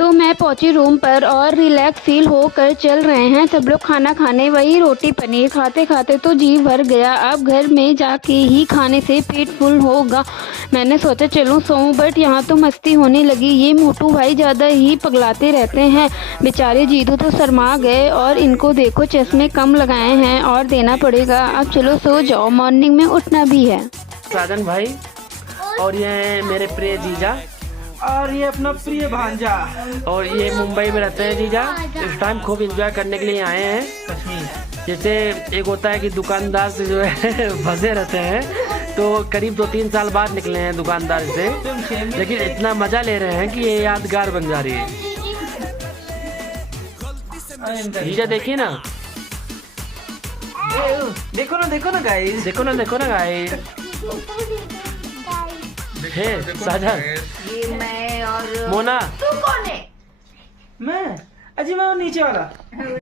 तो मैं पहुंची रूम पर और रिलैक्स फील होकर चल रहे हैं सब लोग खाना खाने। वही रोटी पनीर खाते खाते तो जी भर गया। अब घर में जाके ही खाने से पेट फुल होगा। मैंने सोचा चलूं सोऊं, बट यहाँ तो मस्ती होने लगी। ये मोटू भाई ज़्यादा ही पगलाते रहते हैं। बेचारे जीतू तो शर्मा गए और इनको देखो चश्मे कम लगाए हैं और देना पड़ेगा। अब चलो सो जाओ, मॉर्निंग में उठना भी है। साजन भाई और ये है मेरे प्रिय जीजा और ये अपना प्रिय भांजा और ये मुंबई में रहते हैं जीजा। इस टाइम खूब एंजॉय करने के लिए आए हैं कश्मीर। जैसे एक होता है कि दुकानदार से जो है फंसे रहते हैं, तो करीब 2-3 साल बाद निकले हैं दुकानदार से, लेकिन इतना मजा ले रहे हैं कि ये यादगार बन जा रही है। जीजा देखिए ना, देखो ना गाइस, देखो ना गाइस। हे साजन, ये मैं और मोना, तू कौन है? मैं अजी मैं वो नीचे वाला।